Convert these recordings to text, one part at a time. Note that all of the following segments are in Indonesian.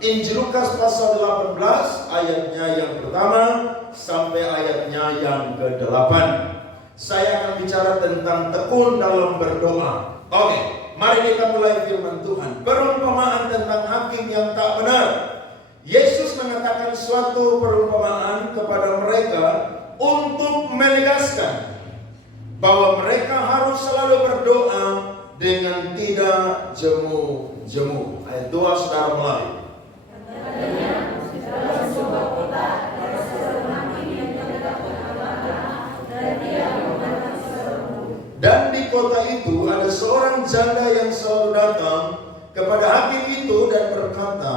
Injil Lukas pasal 18 ayatnya yang pertama sampai ayatnya yang ke-8. Saya akan bicara tentang tekun dalam berdoa. Oke, mari kita mulai firman Tuhan. Perumpamaan tentang hakim yang tak benar. Yesus mengatakan suatu perumpamaan kepada mereka untuk menegaskan bahwa mereka harus selalu berdoa dengan tidak jemu-jemu. Ayat 2 saudara mulai. Dan di kota itu ada seorang janda yang selalu datang kepada hakim itu dan berkata,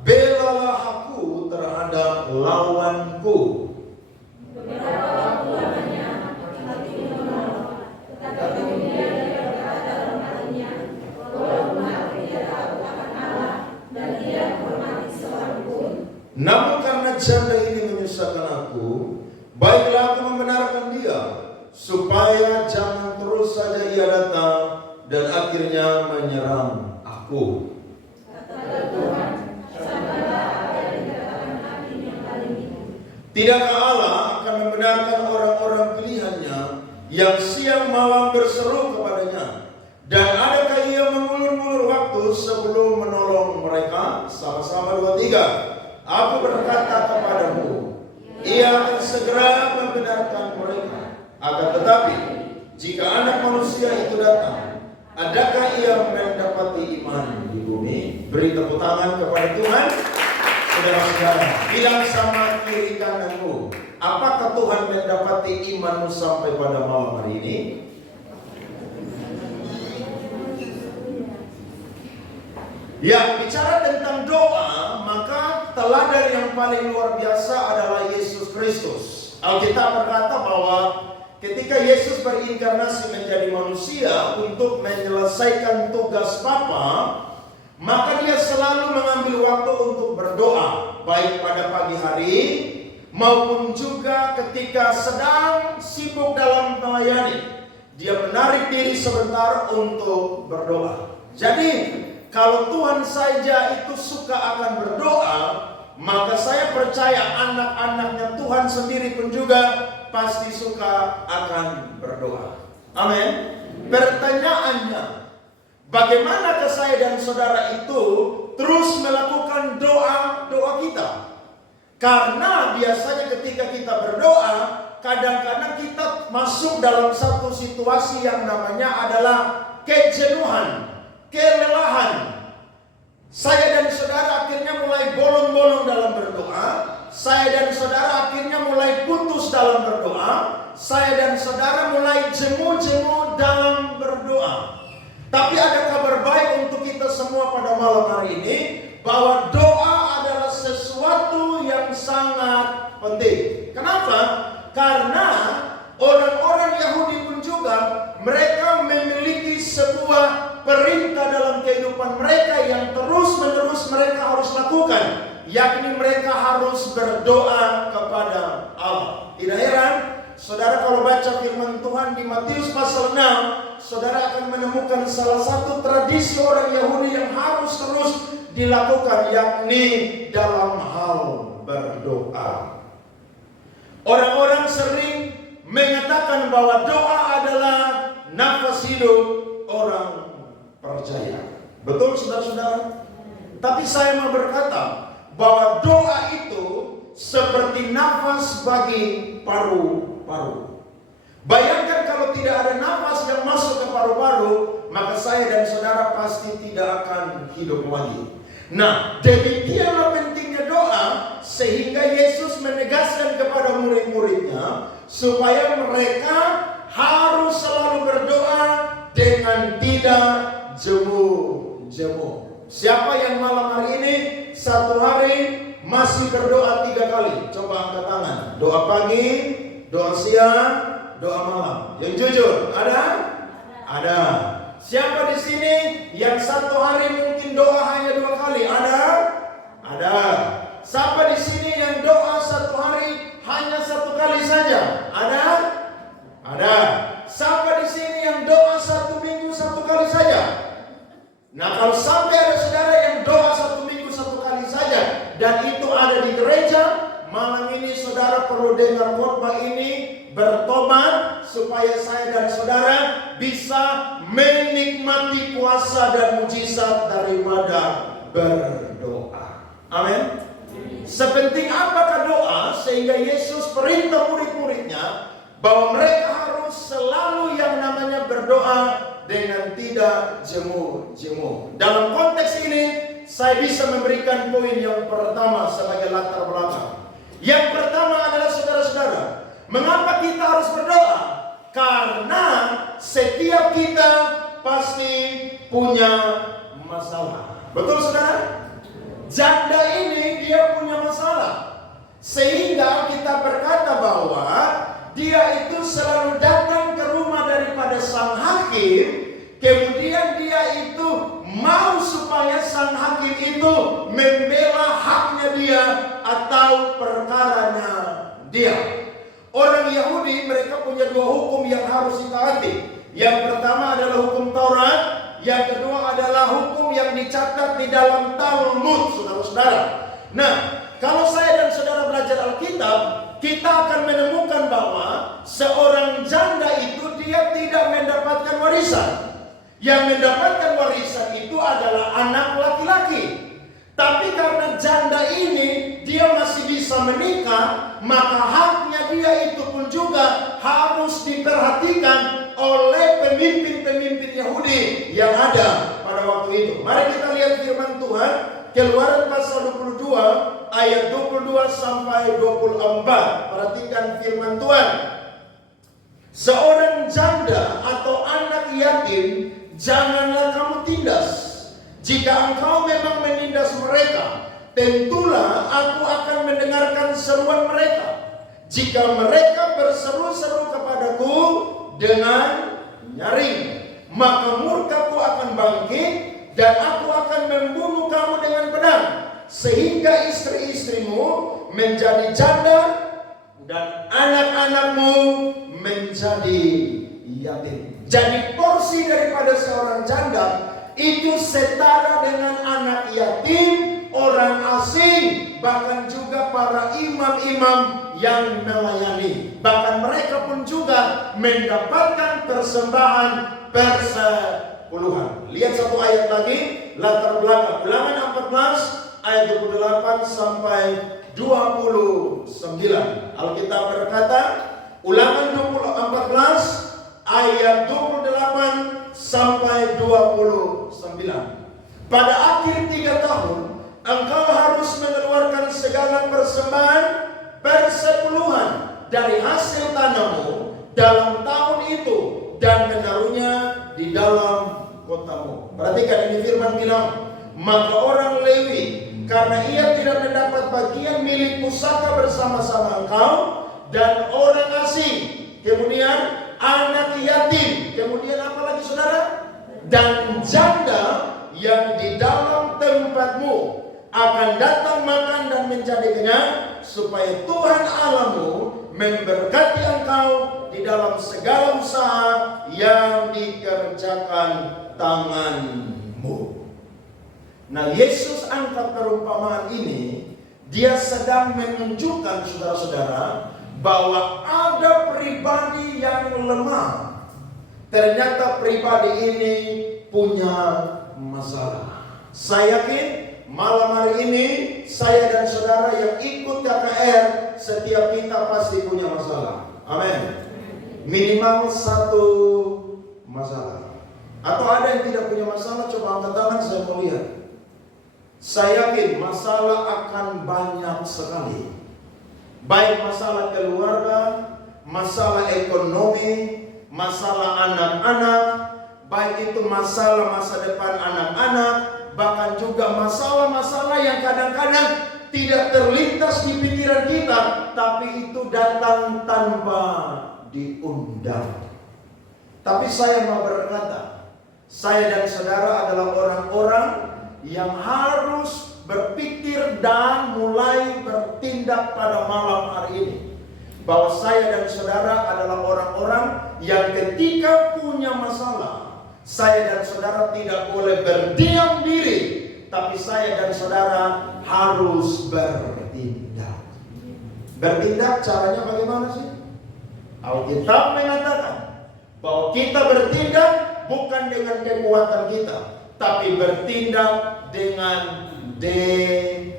belalah aku terhadap lawanku. Namun karena janda ini menyusahkan aku, baiklah aku membenarkan dia, supaya jangan terus saja ia datang dan akhirnya menyerang aku. Tidakkah Allah akan membenarkan orang-orang pilihannya yang siang malam berseru kepadanya? Dan adakah ia mengulur-ulur waktu sebelum menolong mereka? Sama-sama 2, 3. Aku berkata kepadamu, ia akan segera membenarkan mereka. Akan tetapi, jika anak manusia itu datang, adakah ia mendapati iman di bumi? Beri tepuk tangan kepada Tuhan. Saudara-saudara, bilang sama kiri kananmu, apakah Tuhan mendapati imanmu sampai pada malam hari ini? Ya, bicara tentang doa, maka teladan yang paling luar biasa adalah Yesus Kristus. Alkitab berkata bahwa ketika Yesus berinkarnasi menjadi manusia untuk menyelesaikan tugas Bapa, maka dia selalu mengambil waktu untuk berdoa, baik pada pagi hari maupun juga ketika sedang sibuk dalam melayani. Dia menarik diri sebentar untuk berdoa. Jadi kalau Tuhan saja itu suka akan berdoa, maka saya percaya anak-anaknya Tuhan sendiri pun juga pasti suka akan berdoa. Amin. Pertanyaannya, bagaimanakah saya dan saudara itu terus melakukan doa kita? Karena biasanya ketika kita berdoa, kadang-kadang kita masuk dalam satu situasi yang namanya adalah kejenuhan, kelelahan. Saya dan saudara akhirnya mulai bolong-bolong dalam berdoa. Saya dan saudara akhirnya mulai putus dalam berdoa. Saya dan saudara mulai jemu-jemu dalam berdoa. Tapi ada kabar baik untuk kita semua pada malam hari ini, bahwa doa adalah sesuatu yang sangat penting. Kenapa? Karena orang-orang Yahudi pun juga mereka memiliki sebuah perintah dalam kehidupan mereka yang terus-menerus mereka harus lakukan, yakni mereka harus berdoa kepada Allah. Tidak heran, saudara kalau baca firman Tuhan di Matius pasal 6, saudara akan menemukan salah satu tradisi orang Yahudi yang harus terus dilakukan, yakni dalam hal berdoa. Orang-orang sering mengatakan bahwa doa adalah nafas hidup orang percaya. Betul saudara-saudara? Tapi saya mau berkata bahwa doa itu seperti nafas bagi paru-paru. Bayangkan kalau tidak ada nafas yang masuk ke paru-paru, maka saya dan saudara pasti tidak akan hidup lagi. Nah, demikianlah pentingnya doa, sehingga Yesus menegaskan kepada murid-muridnya supaya mereka harus selalu berdoa dengan tidak jemu-jemu. Siapa yang malam hari ini satu hari masih berdoa 3 kali? Coba angkat tangan. Doa pagi, doa siang, doa malam. Yang jujur, ada? Ada. Siapa di sini yang satu hari mungkin doa hanya 2 kali? Ada? Ada. Siapa di sini yang doa satu hari hanya 1 kali saja? Ada? Ada. Siapa di sini yang doa 1 minggu 1 kali saja? Nah, kalau sampai ada saudara yang doa 1 minggu 1 kali saja, dan itu ada di gereja, malam ini saudara perlu dengar khotbah ini, bertobat supaya saya dan saudara bisa menikmati kuasa dan mujizat daripada berdoa. Amin. Sepenting apakah doa sehingga Yesus perintah murid-muridnya bahwa mereka harus selalu yang namanya berdoa dengan tidak jemu-jemu. Dalam konteks ini saya bisa memberikan poin yang pertama sebagai latar belakang. Yang pertama adalah saudara-saudara, mengapa kita harus berdoa? Karena setiap kita pasti punya masalah. Betul saudara? Janda ini dia punya masalah. Sehingga kita berkata bahwa dia itu selalu datang ke rumah daripada sang hakim. Kemudian dia itu mau supaya sang hakim itu membela haknya dia atau perkaranya dia. Orang Yahudi mereka punya dua hukum yang harus ditaati. Yang pertama adalah hukum Taurat, yang kedua adalah hukum yang dicatat di dalam Talmud, saudara-saudara. Nah, kalau saya dan saudara belajar Alkitab, kita akan menemukan bahwa seorang janda itu dia tidak mendapatkan warisan. Yang mendapatkan warisan itu adalah anak laki-laki. Tapi karena janda ini dia masih bisa menikah, maka haknya dia itu pun juga harus diperhatikan oleh pemimpin-pemimpin Yahudi yang ada pada waktu itu. Mari kita lihat firman Tuhan, Keluaran pasal 22 ayat 22 sampai 24. Perhatikan firman Tuhan. Seorang janda atau anak yatim janganlah kamu tindas. Jika engkau memang menindas mereka, tentulah aku akan mendengarkan seruan mereka. Jika mereka berseru-seru kepadaku dengan nyaring, maka murkaku akan bangkit dan aku akan membunuh kamu dengan pedang, sehingga istri-istrimu menjadi janda dan anak-anakmu menjadi yatim. Jadi porsi daripada seorang janda itu setara dengan anak yatim, orang asing, bahkan juga para imam-imam yang melayani. Bahkan mereka pun juga mendapatkan persembahan persepuluhan. Lihat satu ayat lagi, latar belakang. Ulangan 14 ayat 28 sampai 29. Alkitab berkata, Ulangan 14 ayat 28 sampai 29. Pada akhir 3 tahun, engkau harus mengeluarkan segala persembahan persepuluhan dari hasil tanahmu dalam tahun itu dan menaruhnya di dalam kotamu. Perhatikan ini firman bilang, maka orang Lewi, karena ia tidak mendapat bagian milik pusaka bersama-sama engkau dan orang asing, kemudian anak yatim, kemudian apa lagi saudara? Dan janda yang di dalam tempatmu akan datang makan dan menjadi kenyang, supaya Tuhan Allahmu memberkati engkau di dalam segala usaha yang dikerjakan tanganmu. Nah, Yesus angkat perumpamaan ini, dia sedang menunjukkan saudara-saudara bahwa ada pribadi yang lemah. Ternyata pribadi ini punya masalah. Saya yakin malam hari ini saya dan saudara yang ikut KKR, setiap kita pasti punya masalah. Amin. Minimal satu masalah. Atau ada yang tidak punya masalah? Coba angkat tangan, saya mau lihat. Saya yakin masalah akan banyak sekali. Baik masalah keluarga, masalah ekonomi, masalah anak-anak, baik itu masalah masa depan anak-anak, bahkan juga masalah-masalah yang kadang-kadang tidak terlintas di pikiran kita, tapi itu datang tanpa diundang. Tapi saya mau berkata, saya dan saudara adalah orang-orang yang harus berpikir dan mulai bertindak pada malam hari ini, bahwa saya dan saudara adalah orang-orang yang ketika punya masalah, saya dan saudara tidak boleh berdiam diri, tapi saya dan saudara harus bertindak. Bertindak caranya bagaimana sih? Alkitab mengatakan bahwa kita bertindak bukan dengan kekuatan kita, tapi bertindak dengan doa.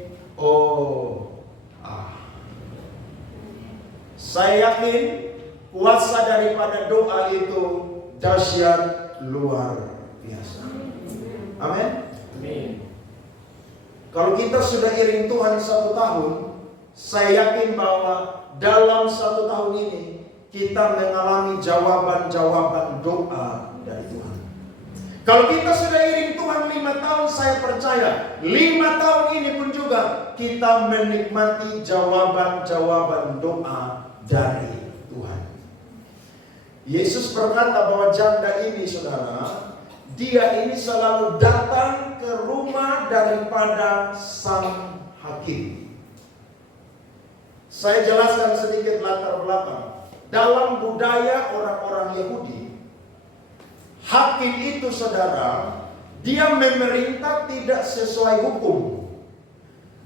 Saya yakin kuasa daripada doa itu dahsyat luar biasa. Amin. Amin. Kalau kita sudah iring Tuhan 1 tahun, saya yakin bahwa dalam 1 tahun ini kita mengalami jawaban-jawaban doa dari Tuhan. Kalau kita sudah iring Tuhan 5 tahun, saya percaya 5 tahun ini pun juga kita menikmati jawaban-jawaban doa dari Tuhan. Yesus berkata bahwa janda ini, saudara, dia ini selalu datang ke rumah daripada sang hakim. Saya jelaskan sedikit latar belakang. Dalam budaya orang-orang Yahudi, hakim itu, saudara, dia memerintah tidak sesuai hukum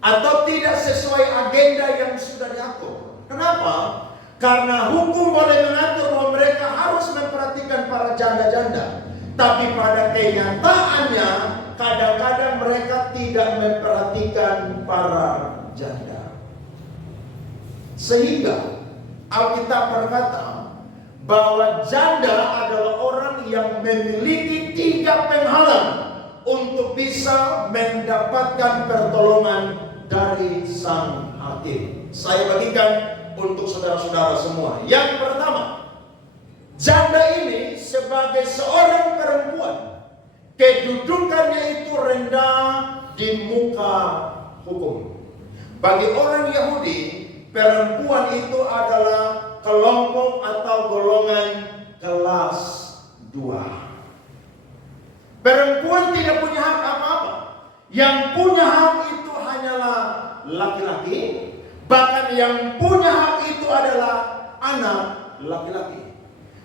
atau tidak sesuai agenda yang sudah diatur. Kenapa? Karena hukum boleh mengatur bahwa mereka harus memperhatikan para janda-janda, tapi pada kenyataannya kadang-kadang mereka tidak memperhatikan para janda. Sehingga Alkitab berkata bahwa janda adalah orang yang memiliki 3 penghalang untuk bisa mendapatkan pertolongan dari sang hakim. Saya bagikan untuk saudara-saudara semua. Yang pertama, janda ini sebagai seorang perempuan, kedudukannya itu rendah di muka hukum. Bagi orang Yahudi, perempuan itu adalah kelompok atau golongan kelas 2. Perempuan tidak punya hak apa-apa. Yang punya hak itu hanyalah laki-laki. Bahkan yang punya hak itu adalah anak laki-laki.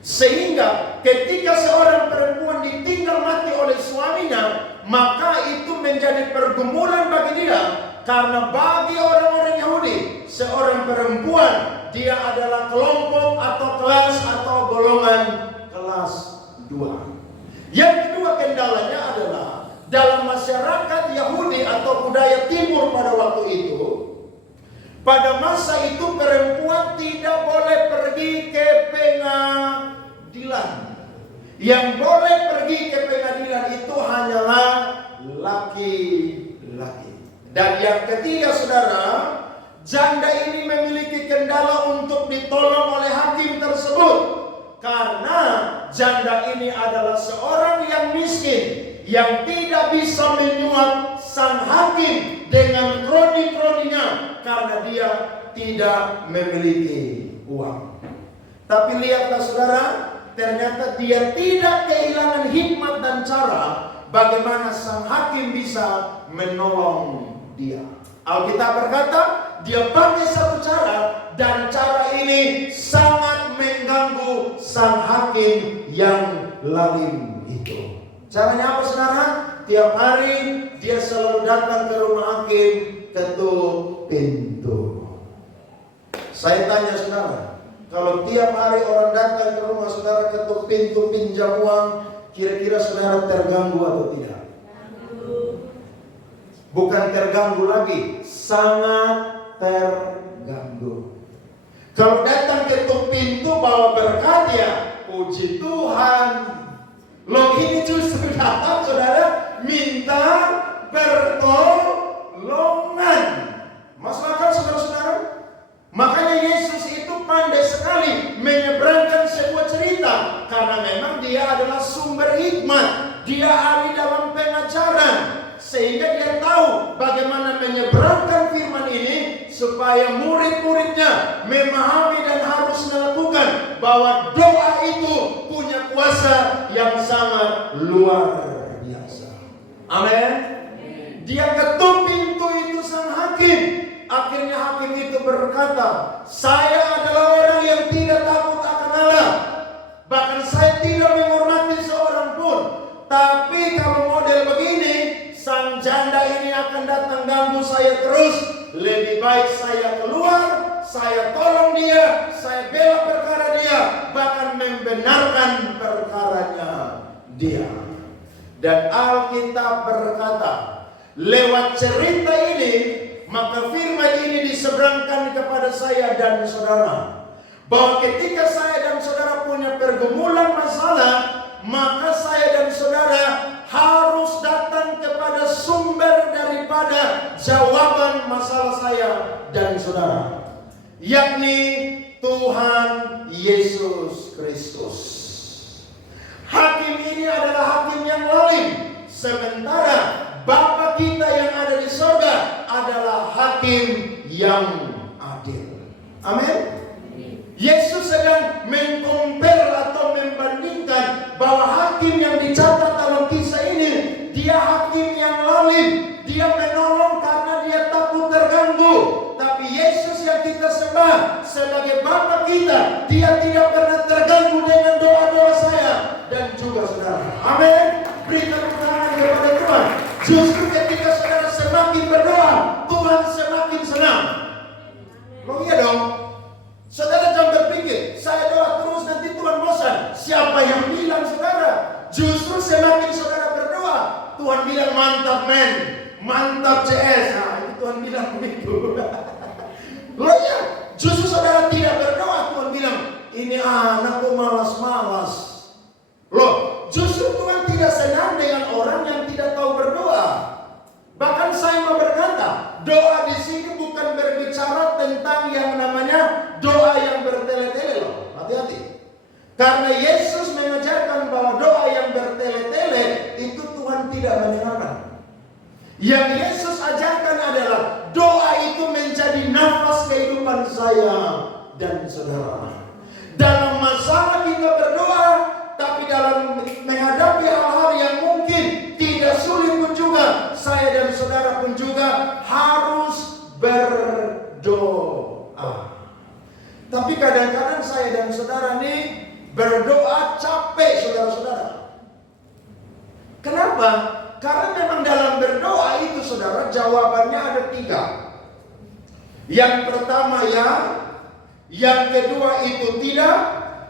Sehingga ketika seorang perempuan ditinggal mati oleh suaminya, maka itu menjadi pergumulan bagi dia. Karena bagi orang-orang Yahudi, seorang perempuan dia adalah kelompok atau kelas atau golongan kelas 2. Yang kedua kendalanya adalah dalam masyarakat Yahudi atau budaya timur pada waktu itu, pada masa itu perempuan tidak boleh pergi ke pengadilan. Yang boleh pergi ke pengadilan itu hanyalah laki-laki. Dan yang ketiga, saudara, janda ini memiliki kendala untuk ditolong oleh hakim tersebut. Karena janda ini adalah seorang yang miskin, yang tidak bisa menyuap sang hakim dengan kroni-kroninya karena dia tidak memiliki uang. Tapi lihatlah saudara, ternyata dia tidak kehilangan hikmat dan cara bagaimana sang hakim bisa menolong dia. Alkitab berkata, dia pakai satu cara, dan cara ini sangat mengganggu sang hakim yang lalim itu. Caranya apa saudara? Tiap hari dia selalu datang ke rumah hakim, ketuk pintu. Saya tanya saudara, kalau tiap hari orang datang ke rumah saudara ketuk pintu pinjam uang, kira-kira saudara terganggu atau tidak? Bukan terganggu lagi, sangat terganggu. Kalau datang ketuk pintu bawa berkat ya, puji Tuhan. Loh ini justru datang saudara minta pertolongan. Masuk akal saudara-saudara? Makanya Yesus itu pandai sekali menyeberangkan sebuah cerita. Karena memang dia adalah sumber hikmat. Dia ahli dalam pengajaran. Sehingga dia tahu bagaimana menyeberangkan firman ini supaya murid-muridnya memahami dan harus melakukan bahwa doa itu punya kuasa yang sangat luar biasa. Amin. Dia ketuk pintu itu sang hakim. Akhirnya hakim itu berkata, saya adalah orang yang tidak takut akan Allah. Bahkan saya tidak menghormati seorang pun. Tapi kalau model begini, sang janda ini akan datang ganggu saya terus. Lebih baik saya keluar, saya tolong dia, saya bela perkara dia, bahkan membenarkan perkaranya dia. Dan Alkitab berkata, lewat cerita ini, maka firman ini diseberangkan kepada saya dan saudara, bahwa ketika saya dan saudara punya pergumulan masalah, maka saya dan saudara harus datang kepada sumber daripada jawaban masalah saya dan saudara, yakni Tuhan Yesus Kristus. Hakim ini adalah hakim yang lalim, sementara Bapa kita yang ada di surga adalah hakim yang adil. Amin. Yesus sedang mengkompar atau membandingkan bahwa hakim yang dicatat dalam kisah ini, dia hakim yang lalim. Dia menolong karena dia takut terganggu. Tapi Yesus yang kita sembah sebagai Bapa kita, dia tidak pernah terganggu dengan doa-doa saya dan juga saudara. Amin. Beri tepuk tangan kepada Tuhan. Justru ketika saudara semakin berdoa, Tuhan semakin senang. Oh iya dong. Saudara jangan berpikir, saya doa terus nanti Tuhan bosan. Siapa yang bilang saudara? Justru semakin saudara berdoa, Tuhan bilang mantap men, mantap CS. Nah, itu Tuhan bilang begitu. Loh ya, justru saudara tidak berdoa, Tuhan bilang ini anakku malas-malas. Loh, justru Tuhan tidak senang dengan orang yang tidak tahu berdoa. Bahkan saya mau berkata, doa di sini bukan berbicara tentang yang namanya doa yang bertele-tele loh. Hati-hati. Karena Yesus mengajarkan bahwa doa yang bertele-tele itu Tuhan tidak mendengarkan. Yang Yesus ajarkan adalah doa itu menjadi nafas kehidupan saya dan saudara. Dalam masalah kita berdoa, tapi dalam menghadapi hal-hal yang mungkin tidak sulit pun juga, saya dan saudara pun juga harus berdoa. Tapi kadang-kadang saya dan saudara ini berdoa capek saudara-saudara. Kenapa? Karena memang dalam berdoa itu saudara jawabannya ada 3. Yang pertama ya, yang kedua itu tidak,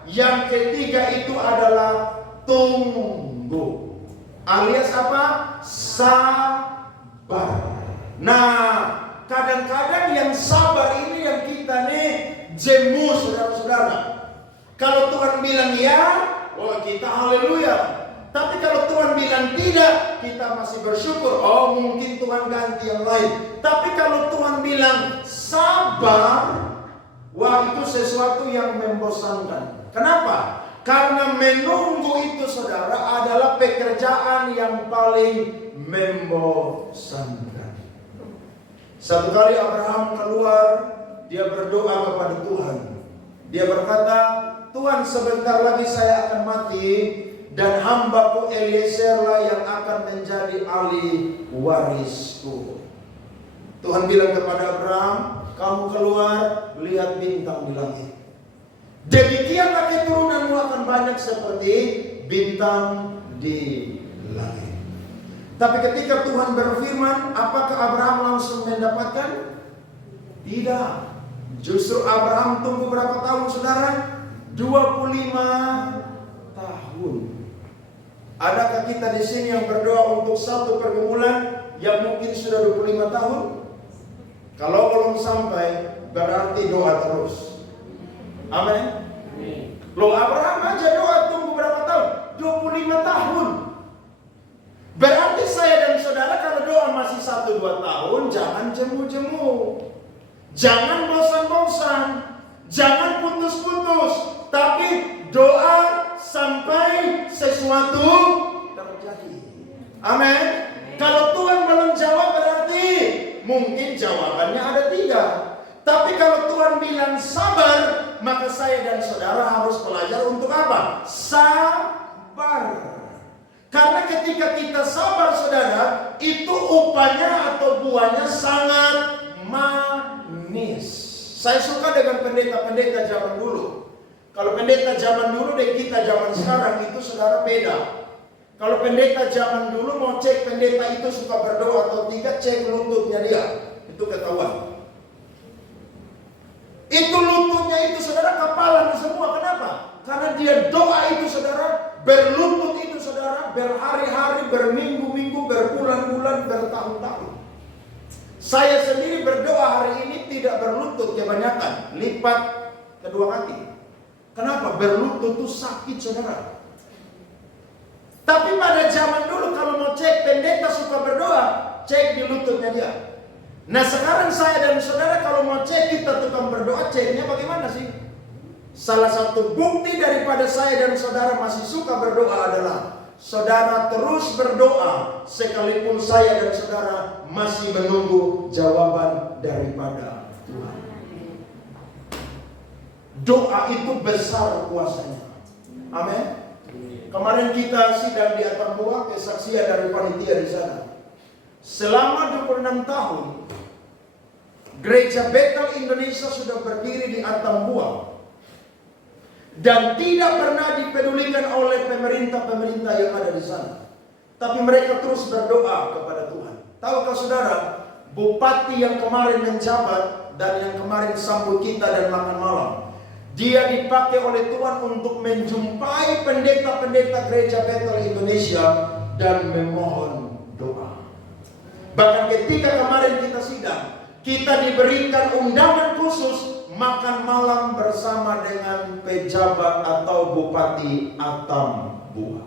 yang ketiga itu adalah tunggu. Alias apa? Sabar. Nah, kadang-kadang yang sabar ini yang kita nih jemu saudara-saudara. Kalau Tuhan bilang ya, wah kita haleluya. Tapi kalau Tuhan bilang tidak, kita masih bersyukur. Oh mungkin Tuhan ganti yang lain. Tapi kalau Tuhan bilang sabar, wah itu sesuatu yang membosankan. Kenapa? Karena menunggu itu saudara adalah pekerjaan yang paling membosankan. Satu kali Abraham keluar, dia berdoa kepada Tuhan. Dia berkata, Tuhan sebentar lagi saya akan mati, dan hambaku Eliezer lah yang akan menjadi ahli warisku. Tuhan bilang kepada Abraham, kamu keluar, lihat bintang di langit. Demikianlah keturunanmu akan banyak seperti bintang di langit. Tapi ketika Tuhan berfirman, apakah Abraham langsung mendapatkan? Tidak. Justru Abraham tunggu berapa tahun saudara? 25 tahun. Adakah kita di sini yang berdoa untuk satu pergumulan yang mungkin sudah 25 tahun? Kalau belum sampai, berarti doa terus. Amin. Loh Abraham aja doa tunggu berapa tahun? 25 tahun. Berarti saya dan saudara kalau doa masih 1-2 tahun, jangan jemu-jemu. Jangan bosan-bosan. Jangan putus-putus. Tapi doa sampai sesuatu terjadi. Amin. Kalau Tuhan belum jawab berarti mungkin jawabannya ada 3. Tapi kalau Tuhan bilang sabar, maka saya dan saudara harus belajar untuk apa? Sabar. Karena ketika kita sabar saudara, itu upahnya atau buahnya sangat manis. Saya suka dengan pendeta-pendeta zaman dulu. Kalau pendeta zaman dulu dan kita zaman sekarang itu saudara beda. Kalau pendeta zaman dulu mau cek pendeta itu suka berdoa atau tidak, cek lututnya dia. Itu ketahuan. Itu lututnya itu saudara kapalan semua. Kenapa? Karena dia doa itu saudara, berlutut itu saudara, berhari-hari, berminggu-minggu, berbulan-bulan, bertahun-tahun. Saya sendiri berdoa hari ini tidak berlutut kebanyakan, lipat kedua kaki. Kenapa? Berlutut itu sakit saudara. Tapi pada zaman dulu kalau mau cek pendeta suka berdoa, cek di lututnya dia. Nah sekarang saya dan saudara kalau mau cek kita tukang berdoa, ceknya bagaimana sih? Salah satu bukti daripada saya dan saudara masih suka berdoa adalah saudara terus berdoa sekalipun saya dan saudara masih menunggu jawaban daripada Tuhan. Doa itu besar kuasanya. Amin. Kemarin kita sidang di Atambua, kesaksian dari panitia di sana. Selama 26 tahun, Gereja Bethel Indonesia sudah berdiri di Atambua. Dan tidak pernah dipedulikan oleh pemerintah-pemerintah yang ada di sana. Tapi mereka terus berdoa kepada Tuhan. Tahukah saudara, bupati yang kemarin menjabat dan yang kemarin sambut kita dan makan malam, dia dipakai oleh Tuhan untuk menjumpai pendeta-pendeta Gereja Bethel Indonesia dan memohon doa. Bahkan ketika kemarin kita sidang, kita diberikan undangan khusus makan malam bersama dengan pejabat atau Bupati Atambua.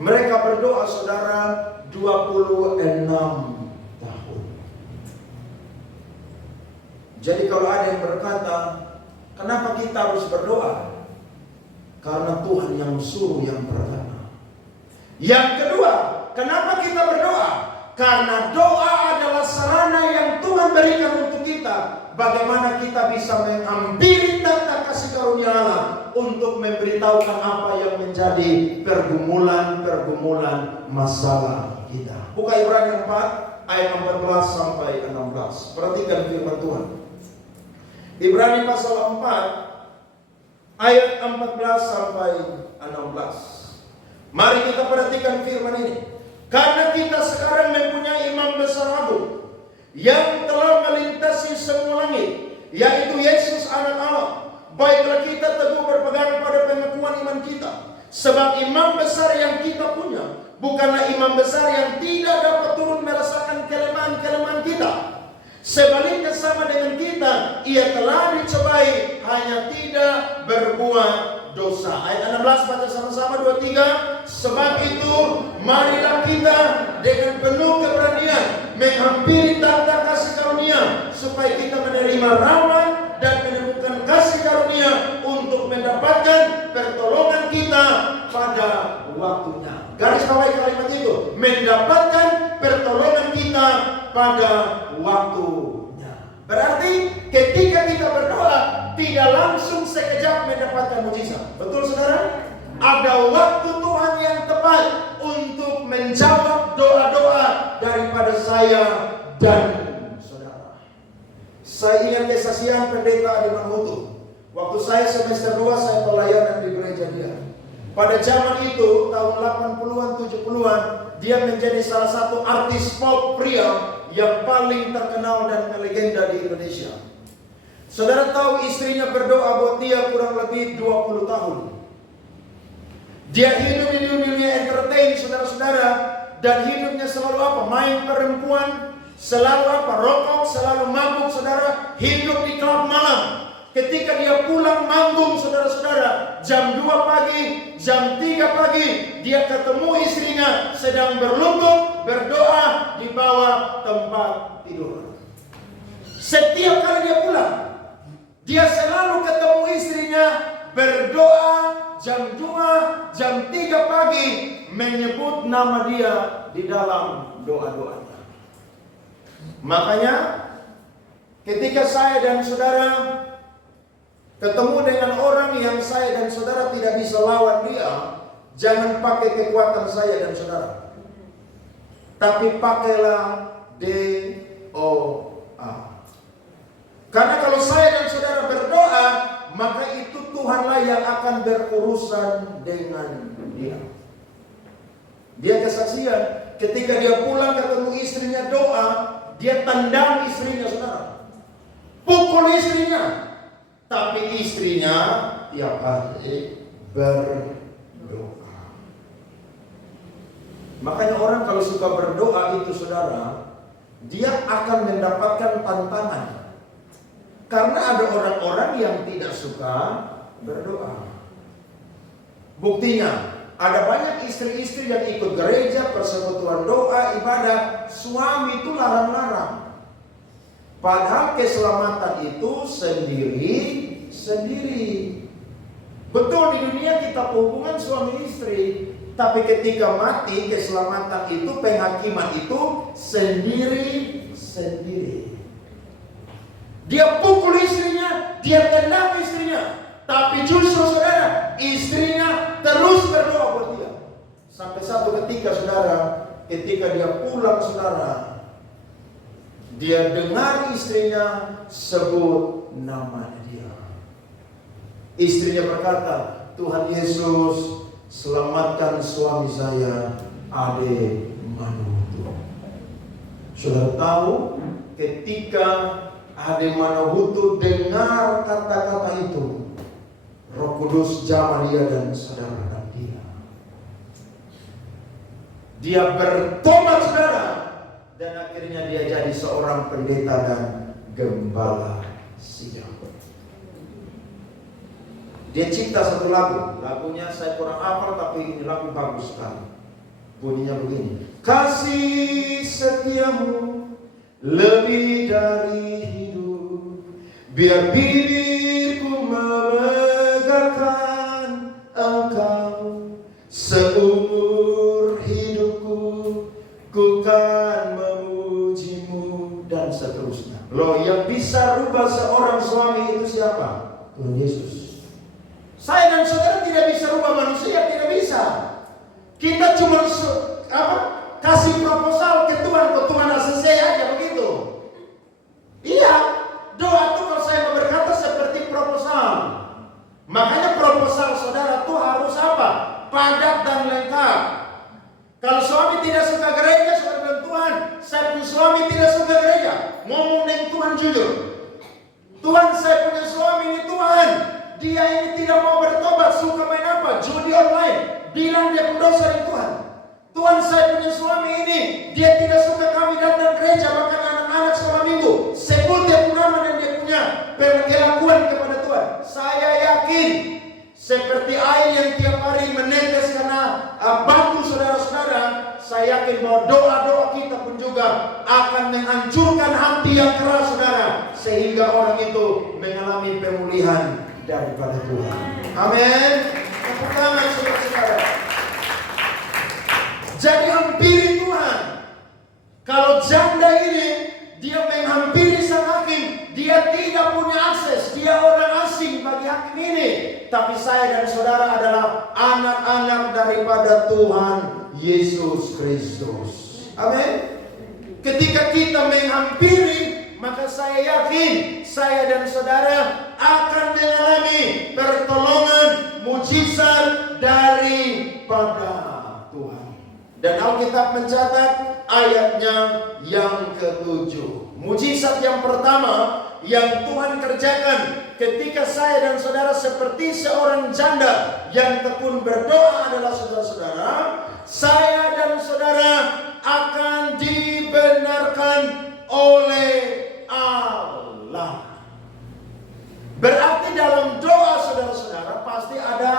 Mereka berdoa saudara 26 tahun. Jadi kalau ada yang berkata, kenapa kita harus berdoa? Karena Tuhan yang suruh yang pertama. Yang kedua, kenapa kita berdoa? Karena doa adalah sarana yang Tuhan berikan untuk kita. Bagaimana kita bisa mengambil tata kasih karunia Allah untuk memberitahukan apa yang menjadi pergumulan masalah kita. Buka Ibrani 4 ayat 14 sampai 16. Perhatikan firman Tuhan. Ibrani pasal 4 ayat 14 sampai 16. Mari kita perhatikan firman ini. Karena kita sekarang mempunyai imam besar agung yang telah melintasi semua langit, yaitu Yesus anak Allah. Baiklah kita teguh berpegang pada pengakuan iman kita. Sebab imam besar yang kita punya bukanlah imam besar yang tidak dapat turut merasakan kelemahan-kelemahan kita. Sebaliknya sama dengan kita, ia telah dicobai, hanya tidak berbuat dosa. Ayat 16 baca sama-sama 2-3. Sebab itu marilah kita dengan penuh keberanian menghampiri tahta kasih karunia, supaya kita menerima rahmat dan menemukan kasih karunia untuk mendapatkan pertolongan kita pada waktunya. Garis bawahi kalimat itu, mendapatkan pertolongan kita pada waktunya. Berarti ketika kita berdoa tidak langsung sekejap mendapatkan mujizat. Betul saudara? Ada waktu Tuhan yang tepat untuk menjawab doa-doa daripada saya dan saudara. Saya ingat kesaksian pendeta Adi Manhutu. Waktu saya semester 2 saya pelayanan di gereja dia. Pada zaman itu tahun 80-an 70-an dia menjadi salah satu artis pop pria yang paling terkenal dan melegenda di Indonesia. Saudara tahu istrinya berdoa buat dia kurang lebih 20 tahun. Dia hidup di dunia entertain saudara-saudara, dan hidupnya selalu apa? Main perempuan, selalu apa? Rokok, selalu mabuk saudara, hidup di klub malam. Ketika dia pulang manggung saudara-saudara, jam 2 pagi, jam 3 pagi, dia ketemu istrinya sedang berlutut, berdoa di bawah tempat tidur. Setiap kali dia pulang, dia selalu ketemu istrinya berdoa jam 2, jam 3 pagi, menyebut nama dia di dalam doa-doanya. Makanya ketika saya dan saudara ketemu dengan orang yang saya dan saudara tidak bisa lawan dia, jangan pakai kekuatan saya dan saudara, tapi pakailah doa. Karena kalau saya dan saudara berdoa, maka itu Tuhanlah yang akan berurusan dengan dia. ketika dia pulang ketemu istrinya doa, dia tendang istrinya, saudara. Pukul istrinya. Tapi istrinya tiap hari berdoa. Makanya orang kalau suka berdoa itu, saudara, dia akan mendapatkan tantangan. Karena ada orang-orang yang tidak suka berdoa. Buktinya, ada banyak istri-istri yang ikut gereja, persekutuan doa, ibadah, suami itu larang-larang. Padahal keselamatan itu sendiri-sendiri. Betul, di dunia kita hubungan suami istri, tapi ketika mati keselamatan itu, penghakiman itu sendiri-sendiri. Dia pukul istrinya, dia tendang istrinya, tapi justru saudara, istrinya terus berdoa buat dia. Sampai satu ketika, saudara, ketika dia pulang, saudara, dia dengar istrinya sebut nama dia. Istrinya berkata, Tuhan Yesus, selamatkan suami saya, Ade Manuhutu. Saudara tahu, ketika Ade Manuhutu dengar kata-kata itu, Roh Kudus jamah dia dan saudara dia. Dia bertobat, saudara, dan akhirnya dia jadi seorang pendeta dan gembala sidang. Dia cipta satu lagu. Lagunya saya kurang hafal, tapi ini lagu bagus sekali. Bunyinya begini. Kasih setiamu lebih dari hidup, biar bibirku memegahkan Engkau. Seumur hidupku ku kan memujimu, dan seterusnya. Loh, yang bisa rubah seorang suami itu siapa? Tuhan Yesus. Saya dan saudara tidak bisa rubah manusia, tidak bisa. Kita cuma kasih proposal ke Tuhan ACC aja begitu. Iya, doa itu kalau saya mau berkata seperti proposal. Makanya proposal saudara itu harus apa? Padat dan lengkap. Kalau suami tidak suka gereja, saudara bilang, Tuhan, saya punya suami tidak suka gereja. Ngomong dengan Tuhan jujur. Tuhan, saya punya suami ini, Tuhan, dia ini tidak mau bertobat, suka main apa? Judi online. Bilang dia berdosa di Tuhan. Tuhan, saya punya suami ini, dia tidak suka kami datang gereja, makan anak-anak selama minggu. Sebut dia punya nama dan dia punya perlakuan kepada Tuhan. Saya yakin seperti air yang tiap hari menetes karena batu saudara-saudara, saya yakin bahwa doa-doa kita pun juga akan menghancurkan hati yang keras, saudara, sehingga orang itu mengalami pemulihan daripada Tuhan. Amin. Tepuk tangan, saudara-saudara. Jadi hampiri Tuhan. Kalau janda ini dia menghampiri sang hakim, dia tidak punya akses, dia orang asing bagi hakim ini. Tapi saya dan saudara adalah anak-anak daripada Tuhan Yesus Kristus. Amin. Ketika kita menghampiri, maka saya yakin saya dan saudara akan mengalami pertolongan mujizat daripada Tuhan. Dan Alkitab mencatat ayatnya yang ke-7. Mujizat yang pertama yang Tuhan kerjakan ketika saya dan saudara seperti seorang janda yang tekun berdoa adalah, saudara-saudara, saya dan saudara akan dibenarkan oleh Allah. Berarti dalam doa saudara-saudara pasti ada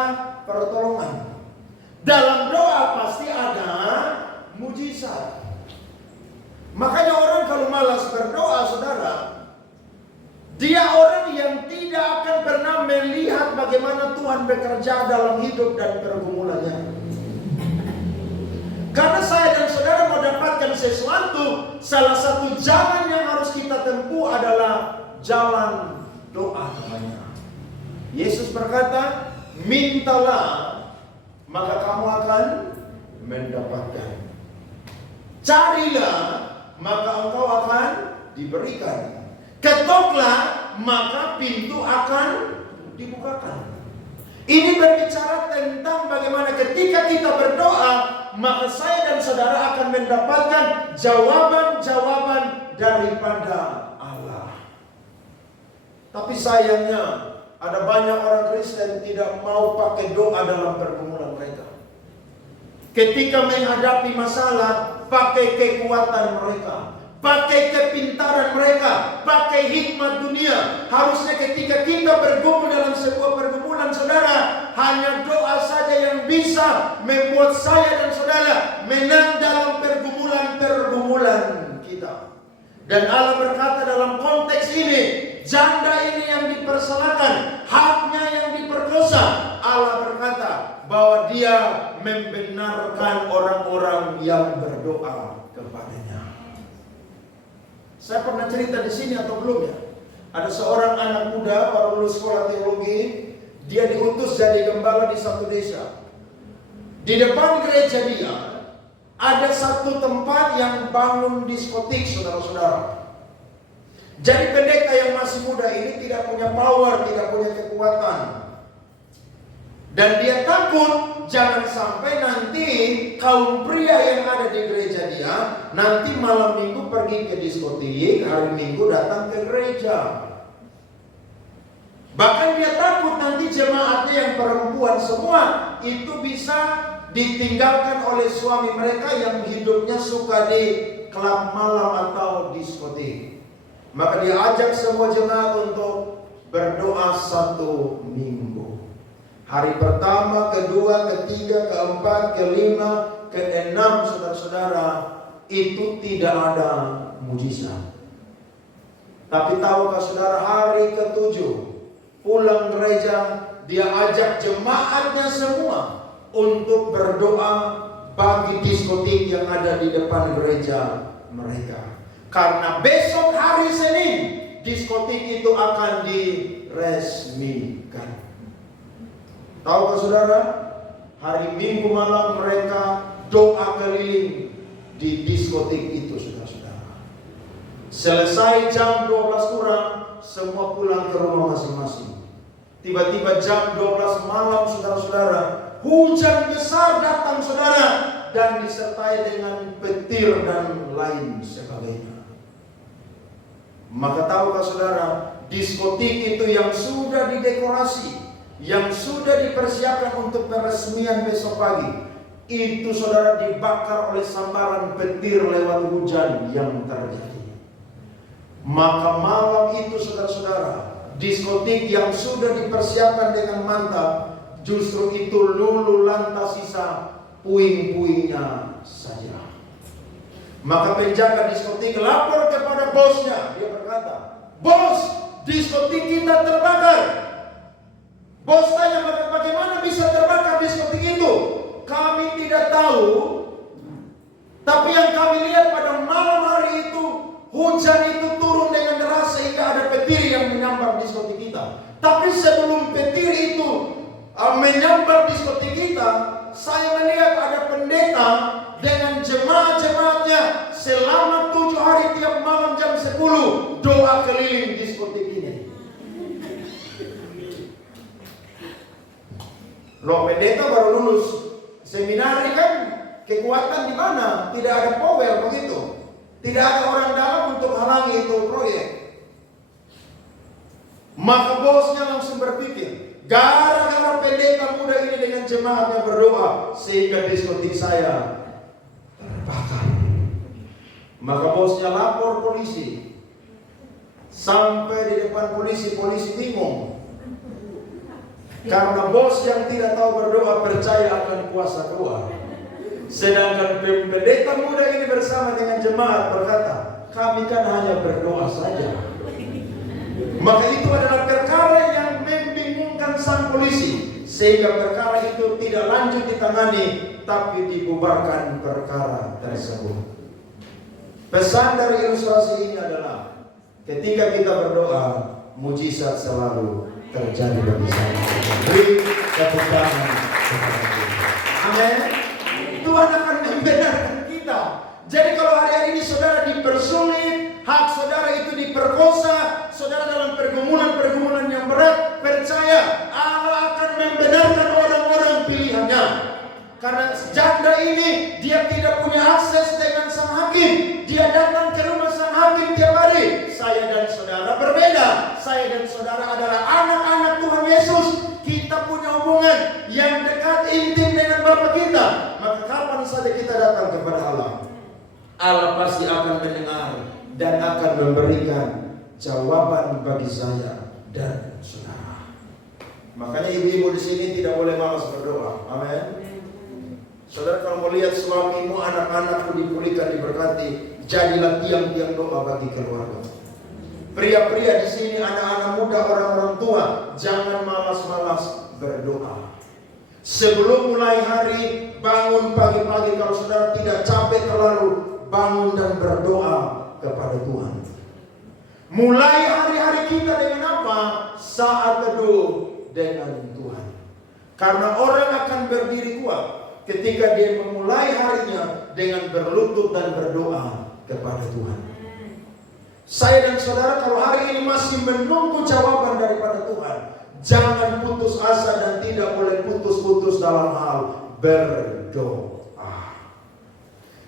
pertolongan. Dalam doa pasti ada mujizat. Makanya orang kalau malas berdoa, saudara, dia orang yang tidak akan pernah melihat bagaimana Tuhan bekerja dalam hidup dan pergumulannya. Karena saya dan saudara mau dapatkan sesuatu, salah satu jalan yang harus kita tempuh adalah jalan doa. Yesus berkata, mintalah maka kamu akan mendapatkan. Carilah maka engkau akan diberikan. Ketoklah maka pintu akan dibukakan. Ini berbicara tentang bagaimana ketika kita berdoa, maka saya dan saudara akan mendapatkan jawaban-jawaban daripada Allah. Tapi sayangnya, ada banyak orang Kristen tidak mau pakai doa dalam pergumulan mereka. Ketika menghadapi masalah, pakai kekuatan mereka, pakai kepintaran mereka, pakai hikmat dunia. Harusnya ketika kita bergumul dalam sebuah pergumulan, saudara, hanya doa saja yang bisa membuat saya dan saudara menang dalam pergumulan-pergumulan kita. Dan Allah berkata dalam konteks ini, janda ini yang dipersalahkan, haknya yang diperkosa. Allah berkata bahwa dia membenarkan orang-orang yang berdoa kepadanya. Saya pernah cerita di sini atau belum ya? Ada seorang anak muda baru lulus sekolah teologi, dia diutus jadi gembala di satu desa. Di depan gereja dia ada satu tempat yang bangun diskotik, saudara-saudara. Jadi pendeta yang masih muda ini tidak punya power, tidak punya kekuatan. Dan dia takut jangan sampai nanti kaum pria yang ada di gereja dia nanti malam minggu pergi ke diskotik, hari minggu datang ke gereja. Bahkan dia takut nanti jemaatnya yang perempuan semua itu bisa ditinggalkan oleh suami mereka yang hidupnya suka di klub malam atau diskotik. Maka dia ajak semua jemaat untuk berdoa 1 minggu. Hari pertama, kedua, ketiga, keempat, kelima, keenam, saudara-saudara, itu tidak ada mujizat. Tapi tahukah saudara, hari ke-7 pulang gereja, dia ajak jemaatnya semua untuk berdoa bagi diskotik yang ada di depan gereja mereka. Karena besok hari Senin, diskotik itu akan diresmikan. Tahukah saudara, hari Minggu malam mereka doa keliling di diskotik itu, saudara-saudara. Selesai jam 12 kurang, semua pulang ke rumah masing-masing. Tiba-tiba jam 12 malam, saudara-saudara, hujan besar datang, saudara, dan disertai dengan petir dan lain sebagainya. Maka tahukah saudara, diskotik itu yang sudah didekorasi, yang sudah dipersiapkan untuk peresmian besok pagi, itu saudara dibakar oleh sambaran petir lewat hujan yang terjadi. Maka malam itu saudara-saudara, diskotik yang sudah dipersiapkan dengan mantap, justru itu lulu lantas sisa puing-puingnya saja. Maka penjaga diskotik lapor kepada bosnya. Dia berkata, "Bos, diskotik kita terbakar." Bos tanya, "Bagaimana bisa terbakar diskotik itu?" "Kami tidak tahu. Tapi yang kami lihat pada malam hari itu, hujan itu turun dengan deras sehingga ada petir yang menyambar diskotik kita. Tapi sebelum petir itu menyambar diskotik kita, saya melihat ada pendeta dengan jemaat-jemaatnya selama 7 hari tiap malam jam 10 doa keliling diskotik ini." Loh, pendeta baru lulus seminari kan, kekuatan di mana? Tidak ada power begitu. Tidak ada orang dalam untuk halangi itu proyek. Maka bosnya langsung berpikir, gara-gara pendeta muda ini dengan jemaatnya berdoa, sehingga diskotik saya terbakar. Maka bosnya lapor polisi. Sampai di depan polisi, polisi bingung. Karena bos yang tidak tahu berdoa percaya akan kuasa doa. Sedangkan pendeta muda ini bersama dengan jemaat berkata, "Kami kan hanya berdoa saja." Maka itu adalah perkara yang membingungkan sang polisi, sehingga perkara itu tidak lanjut ditangani, tapi dibubarkan perkara tersebut. Pesan dari ilustrasi ini adalah, ketika kita berdoa, mujizat selalu terjadi bagi saya. Beri tepuk tangan kepada Tuhan. Amin. Tuhan akan membenarkan kita. Jadi kalau hari-hari ini saudara dipersulit, hak saudara itu diperkosa, saudara dalam pergumulan-pergumulan yang berat, percaya Allah akan membenarkan dan saudara adalah anak-anak Tuhan Yesus, kita punya hubungan yang dekat intim dengan Bapa kita, maka kapan saja kita datang kepada Allah, Allah pasti akan mendengar dan akan memberikan jawaban bagi saya dan saudara. Makanya ibu-ibu di sini tidak boleh malas berdoa. Amin. Saudara, kalau mau lihat suamimu, anak-anakmu dipulihkan, diberkati, jadilah tiang-tiang doa bagi keluarga. Pria-pria di sini, anak-anak muda, orang-orang tua, jangan malas-malas berdoa. Sebelum mulai hari, bangun pagi-pagi, kalau saudara tidak capek terlalu, bangun dan berdoa kepada Tuhan. Mulai hari-hari kita dengan apa? Saat teduh dengan Tuhan. Karena orang akan berdiri kuat ketika dia memulai harinya dengan berlutut dan berdoa kepada Tuhan. Saya dan saudara, kalau hari ini masih menunggu jawaban daripada Tuhan, jangan putus asa dan tidak boleh putus-putus dalam hal berdoa.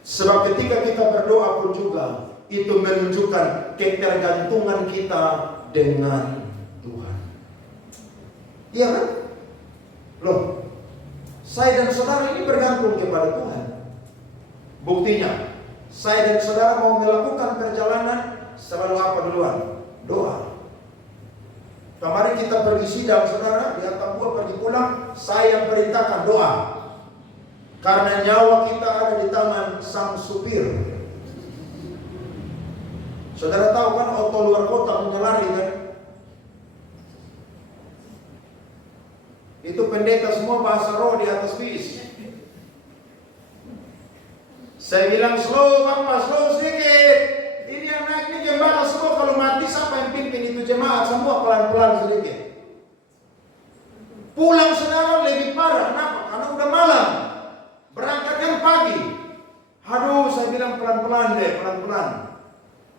Sebab ketika kita berdoa pun juga, itu menunjukkan ketergantungan kita dengan Tuhan. Iya kan? Loh, saya dan saudara ini bergantung kepada Tuhan. Buktinya, saya dan saudara mau melakukan perjalanan, selalu apa duluan? Doa. Kemarin kita pergi sidang, saudara, di atap gua pergi pulang, saya yang perintahkan doa. Karena nyawa kita ada di tangan sang supir. Saudara tahu kan, auto luar kota punya lari kan? Itu pendeta semua bahasa roh di atas bis. Saya bilang slow, Bapak, slow sedikit. Ini yang naik ini gembala semua, kalau mati siapa yang pimpin itu jemaat, semua pelan-pelan sedikit. Pulang saudara lebih parah, kenapa? Karena udah malam. Berangkatkan pagi. Aduh, saya bilang pelan-pelan deh, pelan-pelan.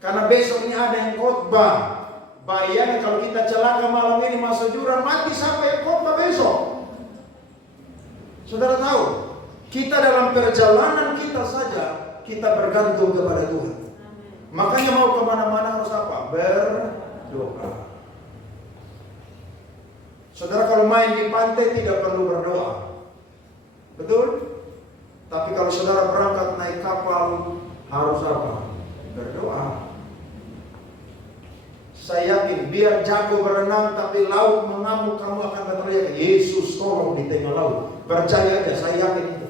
Karena besok ini ada yang khotbah. Bayangkan kalau kita celaka malam ini masuk jurang, mati siapa yang khotbah besok? Saudara tahu, kita dalam perjalanan kita saja, kita bergantung kepada Tuhan. Makanya mau kemana-mana harus apa? Berdoa. Saudara, kalau main di pantai tidak perlu berdoa. Betul? Tapi kalau saudara berangkat naik kapal, harus apa? Berdoa. Saya yakin, biar jago berenang tapi laut mengamuk, kamu akan berteriak, Yesus tolong di tengah laut. Percaya aja, saya yakin itu.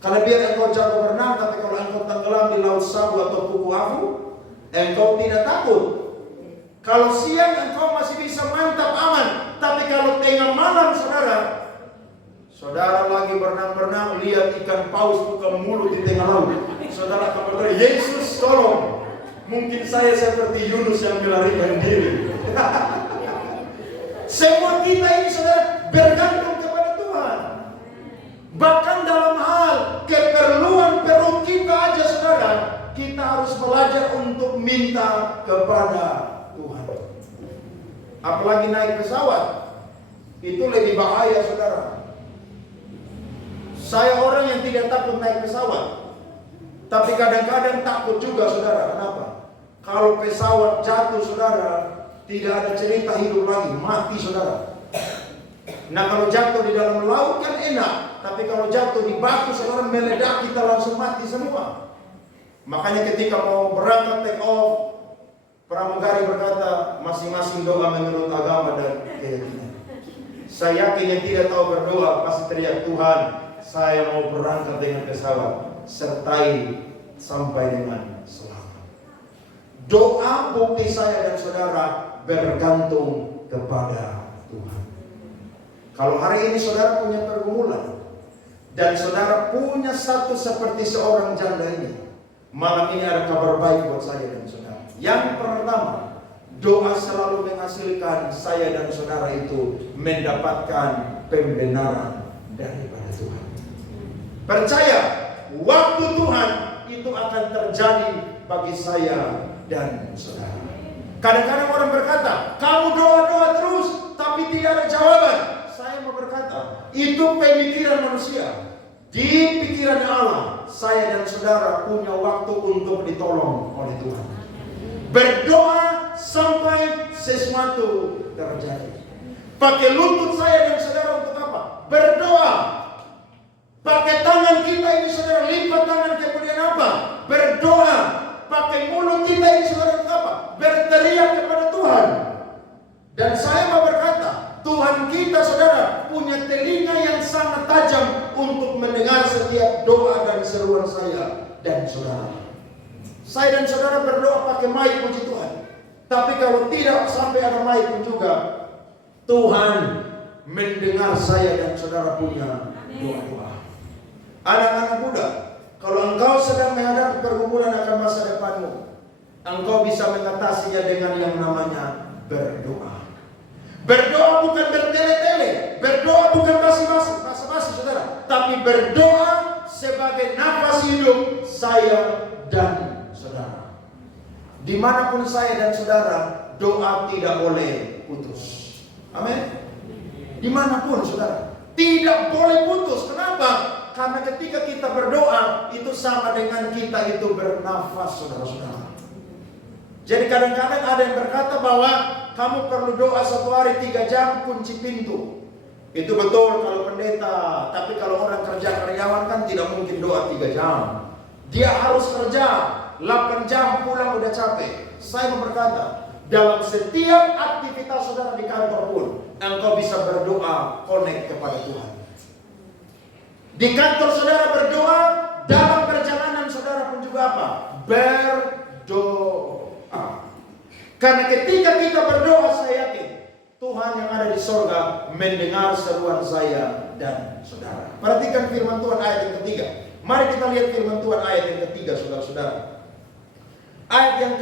Karena biar engkau jago berenang, tapi kalau engkau tenggelam di laut sabu atau kuku abu, engkau tidak takut. Kalau siang engkau masih bisa mantap aman, tapi kalau tengah malam saudara lagi berenang-berenang, lihat ikan paus buka mulut di tengah laut, saudara akan berteriak, Yesus tolong. Mungkin saya seperti Yunus yang melarikan diri. Semua kita ini saudara bergantung kepada Tuhan. Bahkan dalam hal keperluan perut kita aja saudara, kita harus belajar untuk minta kepada Tuhan. Apalagi naik pesawat, itu lebih bahaya saudara. Saya orang yang tidak takut naik pesawat, tapi kadang-kadang takut juga saudara. Kenapa? Kalau pesawat jatuh saudara, tidak ada cerita hidup lagi, mati saudara. Nah kalau jatuh di dalam laut kan enak, tapi kalau jatuh di batu saudara meledak, kita langsung mati semua. Makanya ketika mau berangkat take off, pramugari berkata masing-masing doa menurut agama dan keyakinan. Saya yakin yang tidak tahu berdoa pasti teriak, Tuhan saya mau berangkat dengan pesawat, sertai sampai dengan selamat. Doa bukti saya dan saudara bergantung kepada Tuhan. Kalau hari ini saudara punya pergumulan dan saudara punya satu seperti seorang janda ini, malam ini ada kabar baik buat saya dan saudara. Yang pertama, doa selalu menghasilkan saya dan saudara itu mendapatkan pembenaran daripada Tuhan. Percaya, waktu Tuhan itu akan terjadi bagi saya dan saudara. Kadang-kadang orang berkata, kamu doa-doa terus tapi tidak ada jawaban. Saya mau berkata, itu pemikiran manusia. Di pikiran Allah, saya dan saudara punya waktu untuk ditolong oleh Tuhan. Berdoa sampai sesuatu sesuatu terjadi. Pakai lutut saya dan saudara untuk apa? Berdoa. Pakai tangan kita ini saudara, lipat tangan kemudian apa? Berdoa. Pakai mulut kita ini saudara untuk apa? Berteriak kepada Tuhan. Dan saya mau berkata, Tuhan kita saudara punya telinga yang sangat tajam untuk mendengar setiap doa dan seruan saya dan saudara. Saya dan saudara berdoa pakai mic, puji Tuhan. Tapi kalau tidak sampai ada mic pun juga, Tuhan mendengar saya dan saudara punya doa-doa. Anak-anak muda, kalau engkau sedang menghadapi pergumulan akan masa depanmu, engkau bisa mengatasinya dengan yang namanya berdoa. Berdoa bukan bertele-tele, berdoa bukan basa-basi saudara, tapi berdoa sebagai nafas hidup saya dan saudara. Dimanapun saya dan saudara, doa tidak boleh putus. Amin. Dimanapun saudara, tidak boleh putus. Kenapa? Karena ketika kita berdoa, itu sama dengan kita itu bernafas, saudara-saudara. Jadi kadang-kadang ada yang berkata bahwa kamu perlu doa 1 hari 3 jam kunci pintu. Itu betul kalau pendeta. Tapi kalau orang kerja karyawan kan tidak mungkin doa 3 jam. Dia harus kerja 8 jam, pulang udah capek. Saya mau berkata, dalam setiap aktivitas saudara di kantor pun, engkau bisa berdoa, connect kepada Tuhan. Di kantor saudara berdoa, dalam perjalanan saudara pun juga apa? Berdoa. Karena ketika kita berdoa, saya yakin Tuhan yang ada di sorga mendengar seruan saya dan saudara. Perhatikan firman Tuhan ayat yang ketiga. Mari kita lihat firman Tuhan ayat yang ketiga, saudara-saudara. Ayat yang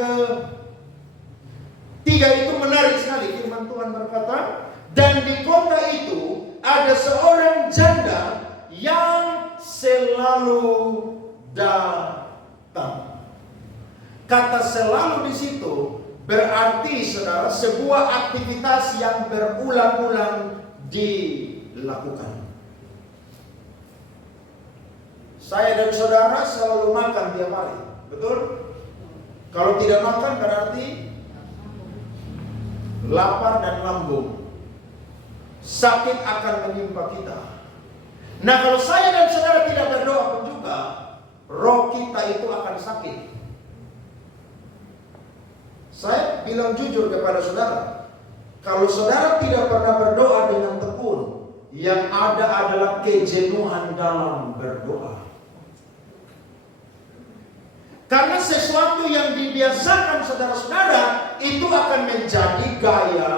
ketiga itu menarik sekali. Firman Tuhan berkata, dan di kota itu ada seorang janda yang selalu datang. Kata selalu di situ berarti saudara sebuah aktivitas yang berulang-ulang dilakukan. Saya dan saudara selalu makan tiap hari, betul? Kalau tidak makan berarti lapar dan lambung. Sakit akan menimpa kita. Nah, kalau saya dan saudara tidak berdoa pun juga, roh kita itu akan sakit. Saya bilang jujur kepada saudara, kalau saudara tidak pernah berdoa dengan tekun, yang ada adalah kejenuhan dalam berdoa. Karena sesuatu yang dibiasakan saudara-saudara itu akan menjadi gaya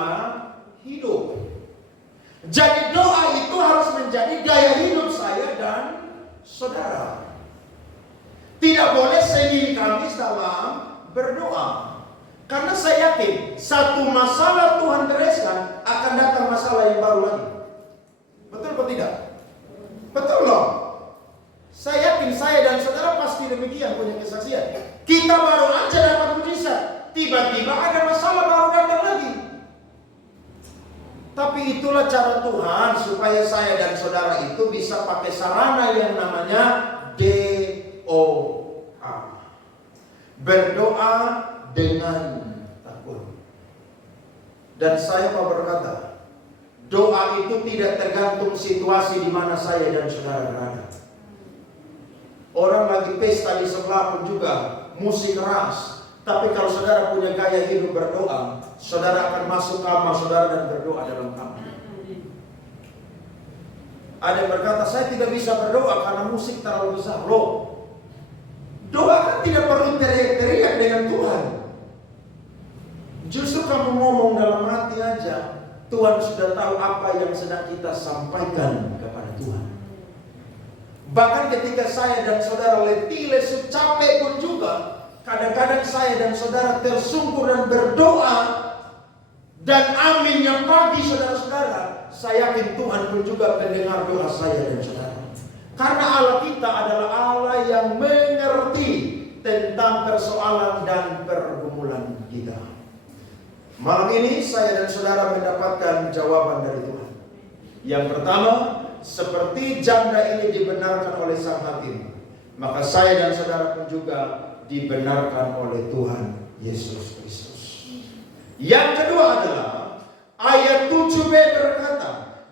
hidup. Jadi doa itu harus menjadi gaya hidup saya dan saudara. Tidak boleh Senin Kamis dalam berdoa. Karena saya yakin satu masalah Tuhan bereskan, akan datang masalah yang baru lagi. Betul atau tidak? Betul loh. Saya yakin saya dan saudara pasti demikian punya kesaksian. Kita baru aja dapat mujizat, tiba-tiba ada masalah baru datang lagi. Tapi itulah cara Tuhan supaya saya dan saudara itu bisa pakai sarana yang namanya doa. Berdoa dengan takut. Dan saya mau berkata, doa itu tidak tergantung situasi di mana saya dan saudara berada. Orang lagi pesta di sebelah pun juga musik keras. Tapi kalau saudara punya gaya hidup berdoa, saudara akan masuk kamar saudara dan berdoa dalam kamar. Ada yang berkata, saya tidak bisa berdoa karena musik terlalu besar. Loh, doa kan tidak perlu teriak-teriak dengan Tuhan. Justru kamu ngomong dalam hati aja, Tuhan sudah tahu apa yang sedang kita sampaikan kepada Tuhan. Bahkan ketika saya dan saudara letih, lesu, capek pun juga, kadang-kadang saya dan saudara tersungkur dan berdoa, dan aminnya pagi saudara-saudara, saya yakin Tuhan pun juga mendengar doa saya dan saudara. Karena Allah kita adalah Allah yang mengerti tentang persoalan dan pergumulan kita. Malam ini saya dan saudara mendapatkan jawaban dari Tuhan. Yang pertama, seperti janda ini dibenarkan oleh sang hakim, maka saya dan saudara pun juga dibenarkan oleh Tuhan Yesus Kristus. Yang kedua adalah Yosua berkata,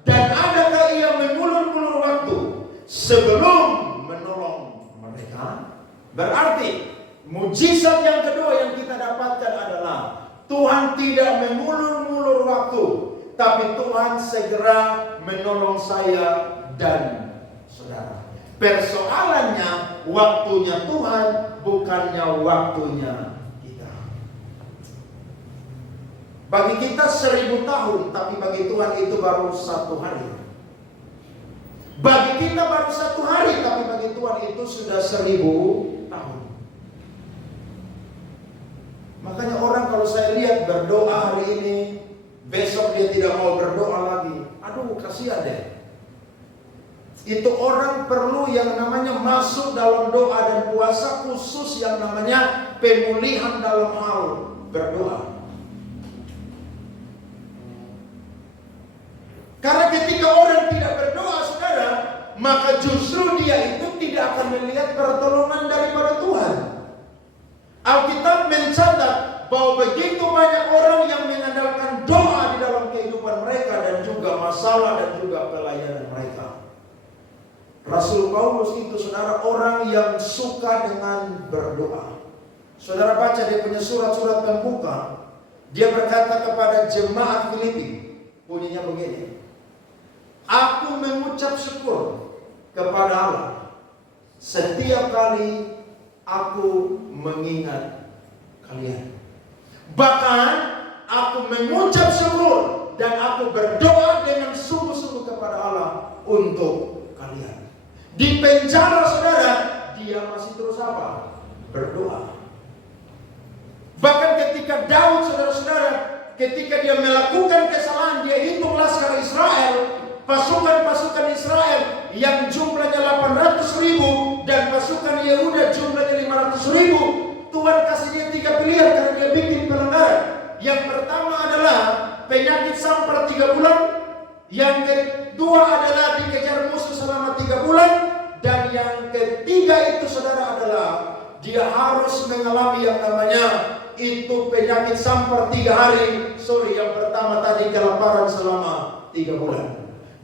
dan adakah ia mengulur-ulur waktu sebelum menolong mereka? Berarti mujizat yang kedua yang kita dapatkan adalah Tuhan tidak mengulur-ulur waktu, tapi Tuhan segera menolong saya dan saudara. Persoalannya waktunya Tuhan, bukannya waktunya kita. Bagi kita 1000 tahun, tapi bagi Tuhan itu baru 1 hari. Bagi kita baru 1 hari, tapi bagi Tuhan itu sudah 1000 tahun. Makanya orang kalau saya lihat berdoa hari ini, besok dia tidak mau berdoa lagi. Aduh, kasihan deh. Itu orang perlu yang namanya masuk dalam doa dan puasa khusus yang namanya pemulihan dalam hal berdoa. Karena ketika orang tidak berdoa, saudara, maka justru dia itu tidak akan melihat pertolongan daripada Tuhan. Alkitab mencatat bahwa begitu banyak orang yang mengandalkan doa di dalam kehidupan mereka dan juga masalah dan juga pelayanan mereka. Rasul Paulus itu, saudara, orang yang suka dengan berdoa. Saudara baca dia punya surat-surat pembuka, dia berkata kepada jemaat Filipi, bunyinya begini: aku mengucap syukur kepada Allah setiap kali aku mengingat kalian. Bahkan aku mengucap syukur dan aku berdoa dengan sungguh-sungguh kepada Allah untuk kalian. Di penjara, saudara, dia masih terus apa? Berdoa. Bahkan ketika Daud, saudara-saudara, ketika dia melakukan kesalahan, dia hitung laskar Israel, pasukan-pasukan Israel yang jumlahnya 800.000 dan pasukan Yehuda jumlahnya 500.000. Tuhan kasih dia 3 pilihan karena dia bikin pelanggaran. Yang pertama adalah penyakit sampar 3 bulan. Yang kedua adalah dikejar musuh selama 3 bulan. Dan yang ketiga itu, saudara, adalah dia harus mengalami yang namanya itu penyakit sampar 3 hari. Yang pertama tadi kelaparan selama 3 bulan.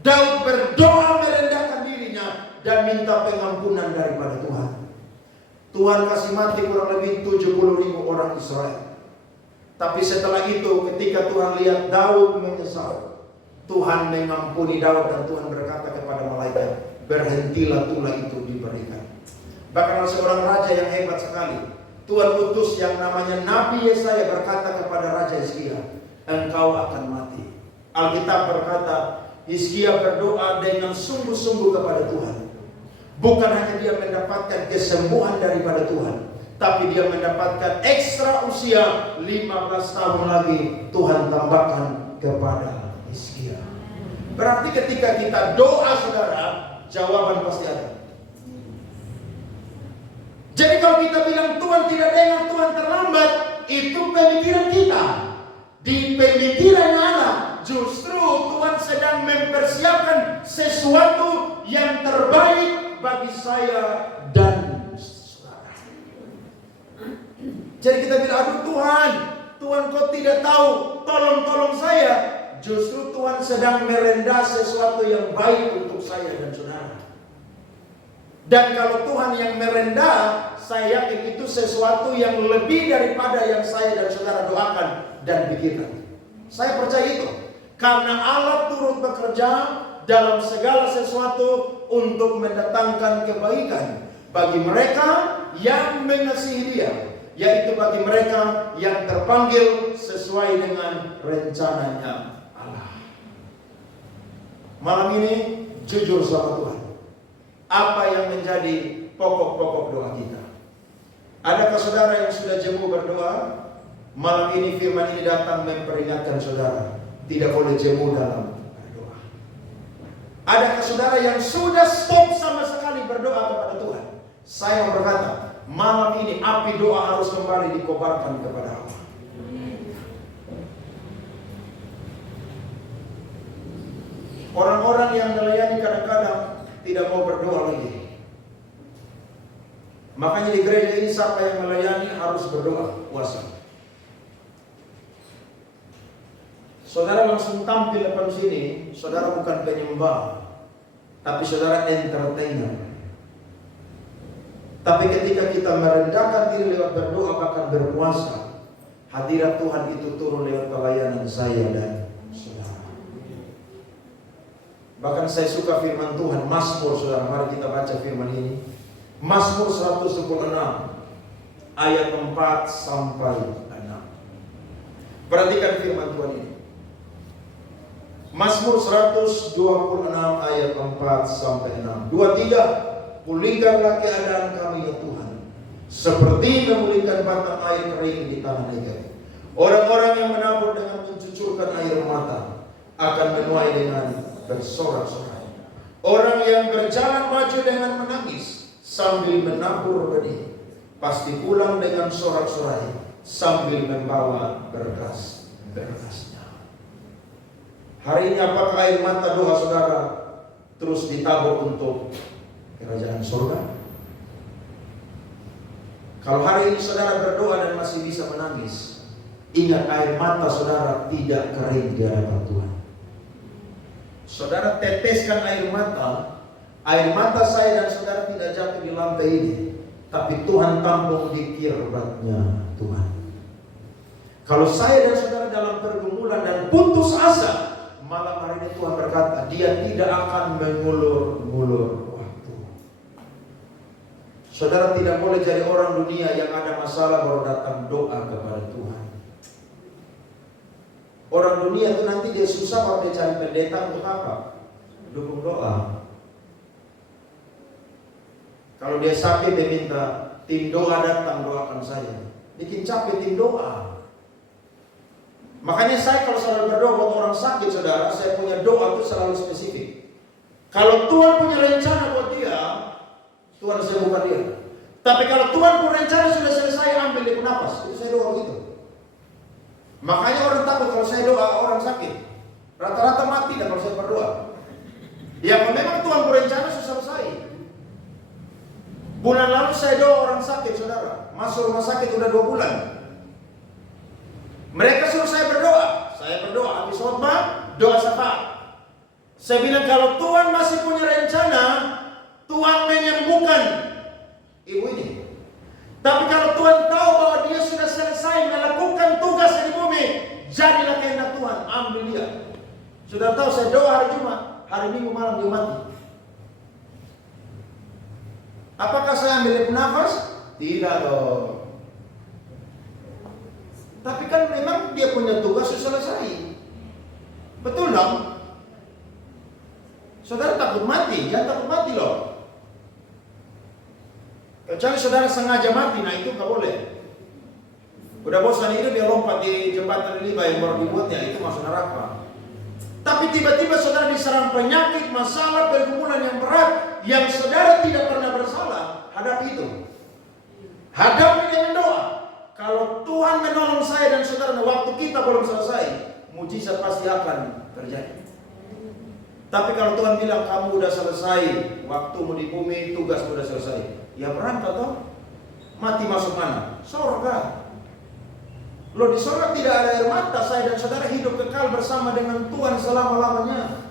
Daud berdoa merendahkan dirinya dan minta pengampunan daripada Tuhan. Tuhan kasih mati kurang lebih 70.000 orang Israel. Tapi setelah itu ketika Tuhan lihat Daud menyesal, Tuhan mengampuni Daud dan Tuhan berkata kepada malaikat, berhentilah tulah itu diberikan. Bahkan seorang raja yang hebat sekali, Tuhan utus yang namanya Nabi Yesaya berkata kepada Raja Hizkia, engkau akan mati. Alkitab berkata, Hizkia berdoa dengan sungguh-sungguh kepada Tuhan. Bukan hanya dia mendapatkan kesembuhan daripada Tuhan, tapi dia mendapatkan ekstra usia 15 tahun lagi Tuhan tambahkan kepada Hizkia. Berarti ketika kita doa, saudara, jawaban pasti ada. Jadi kalau kita bilang Tuhan tidak dengar, Tuhan terlambat, itu pemikiran kita. Di pemikiran Allah, justru Tuhan sedang mempersiapkan sesuatu yang terbaik bagi saya dan saudara. Jadi kita bilang, aduh Tuhan kok tidak tahu, tolong saya. Justru Tuhan sedang merendah sesuatu yang baik untuk saya dan saudara. Dan kalau Tuhan yang merendah, saya yakin itu sesuatu yang lebih daripada yang saya dan saudara doakan dan pikirkan. Saya percaya itu. Karena Allah turut bekerja dalam segala sesuatu untuk mendatangkan kebaikan bagi mereka yang mengasihi Dia, yaitu bagi mereka yang terpanggil sesuai dengan rencananya Allah. Malam ini jujur sama Tuhan, apa yang menjadi pokok-pokok doa kita? Adakah saudara yang sudah jemu berdoa? Malam ini firman ini datang memperingatkan saudara, tidak boleh jemu dalam berdoa. Adakah saudara yang sudah stop sama sekali berdoa kepada Tuhan? Saya mau berkata, malam ini api doa harus kembali dikobarkan kepada Allah. Orang-orang yang melayani kadang-kadang tidak mau berdoa lagi. Makanya di gereja ini siapa yang melayani harus berdoa puasa. saudara langsung tampil depan sini, saudara bukan penyembah, tapi saudara entertainer. Tapi ketika kita merendahkan diri lewat berdoa bahkan berpuasa, hadirat Tuhan itu turun lewat pelayanan saya dan saudara. Bahkan saya suka firman Tuhan, Mazmur, saudara, mari kita baca firman ini. Mazmur 126 ayat 4 sampai 6. Perhatikan firman Tuhan ini. Mazmur 126 ayat 4 sampai 6. 23. Pulihkanlah keadaan kami ya Tuhan, seperti memulihkan batang air kering di tanah Negev. Orang-orang yang menabur dengan mencucurkan air mata akan menuai dengan bersorak-sorai. Orang yang berjalan maju dengan menangis sambil menabur benih, pasti pulang dengan sorak-sorai sambil membawa berkas-berkasnya. Hari ini apakah air mata doa saudara terus ditabur untuk kerajaan surga? Kalau hari ini saudara berdoa dan masih bisa menangis, ingat air mata saudara tidak kering di hadapan Tuhan. Saudara teteskan air mata saya dan saudara tidak jatuh di lantai ini, tapi Tuhan tampung di kirbatnya Tuhan. Kalau saya dan saudara dalam pergumulan dan putus asa, malam hari ini Tuhan berkata, Dia tidak akan mengulur-ngulur. Saudara tidak boleh jadi orang dunia yang ada masalah baru datang doa kepada Tuhan. Orang dunia itu nanti dia susah kalau dia cari pendeta untuk apa? Dukung doa. Kalau dia sakit dia minta tim doa datang doakan saya. Bikin capek tim doa. Makanya saya kalau selalu berdoa buat orang sakit saudara, saya punya doa itu selalu spesifik. Kalau Tuhan punya rencana buat dia, Tuhan sembuhkan dia. Tapi kalau Tuhan punya rencana sudah selesai, ambil dia nafas. Itu saya doa begitu. Makanya orang takut kalau saya doa orang sakit. Rata-rata mati dan kalau saya berdoa. Ya memang Tuhan punya rencana sudah selesai. Bulan lalu saya doa orang sakit saudara, masuk rumah sakit udah 2 bulan. Mereka suruh saya berdoa habis khotbah, doa syafaat. Saya bilang kalau Tuhan masih punya rencana, Tuhan menyembuhkan ibu ini. Tapi kalau Tuhan tahu bahwa dia sudah selesai melakukan tugas di bumi, jadilah kehendak Tuhan, ambil dia. Sudah tahu saya doa hari Jumat, hari Minggu malam dia mati. Apakah saya ambil nafas? Tidak dong. Tapi kan memang dia punya tugas sudah selesai. Betul dong? Saudara takut mati, jangan takut mati loh. Kecuali saudara sengaja mati, nah itu nggak boleh. Udah bosan hidup dia lompat di jembatan Liba yang baru dibuatnya, itu masuk neraka. Tapi tiba-tiba saudara diserang penyakit, masalah, pergumulan yang berat, yang saudara tidak pernah bersalah, hadapi itu. Hadapi dengan doa. Kalau Tuhan menolong saya dan saudara, waktu kita belum selesai, mujizat pasti akan terjadi. Tapi kalau Tuhan bilang kamu udah selesai, waktumu di bumi, tugasmu udah selesai, ya berangkat toh. Mati masuk mana? Surga. Loh di surga tidak ada air mata, saya dan saudara hidup kekal bersama dengan Tuhan selama-lamanya.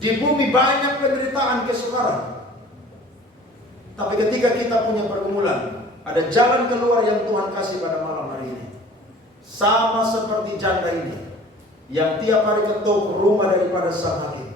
Di bumi banyak penderitaan kesukaran. Tapi ketika kita punya pergumulan, ada jalan keluar yang Tuhan kasih pada malam hari ini. Sama seperti janda ini, yang tiap hari ketuk rumah daripada sang hakim.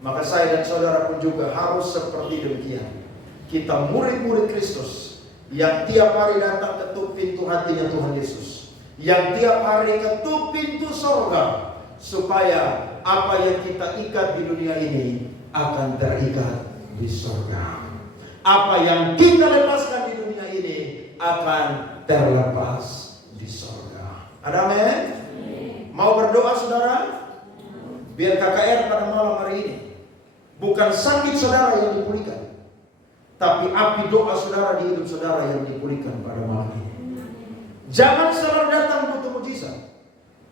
Maka saya dan saudara pun juga harus seperti demikian. Kita murid-murid Kristus yang tiap hari datang ketuk pintu hatinya Tuhan Yesus, yang tiap hari ketuk pintu surga, supaya apa yang kita ikat di dunia ini akan terikat di surga. Apa yang kita lepaskan di dunia ini akan terlepas di surga. Ada amin? Mau berdoa saudara? Biar KKR pada malam hari ini bukan sakit saudara yang dipulihkan, tapi api doa saudara di hidup saudara yang dipulihkan pada malam ini. Jangan selalu datang butuh mujizat,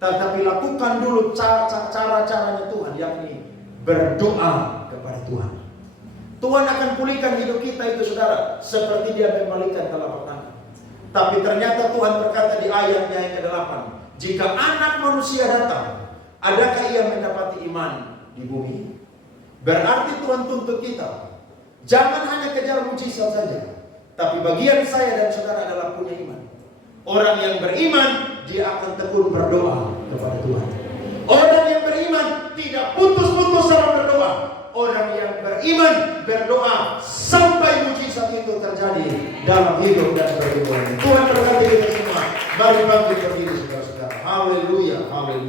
tetapi lakukan dulu cara-caranya Tuhan, yakni berdoa kepada Tuhan. Tuhan akan pulihkan hidup kita itu saudara, seperti dia membalikan telapak tangan. Tapi ternyata Tuhan berkata di ayatnya yang ke-8, jika anak manusia datang, Adakah ia mendapati iman di bumi? Berarti Tuhan tuntut kita, jangan hanya kejar mujizat saja, tapi bagian saya dan saudara adalah punya iman. Orang yang beriman, dia akan tekun berdoa kepada Tuhan. Orang yang beriman tidak putus-putus dalam berdoa. Orang yang beriman berdoa sampai mujizat itu terjadi dalam hidup dan kehidupan. Tuhan berkati kita semua. Mari bangkit berdiri saudara-saudara. Haleluya, haleluya.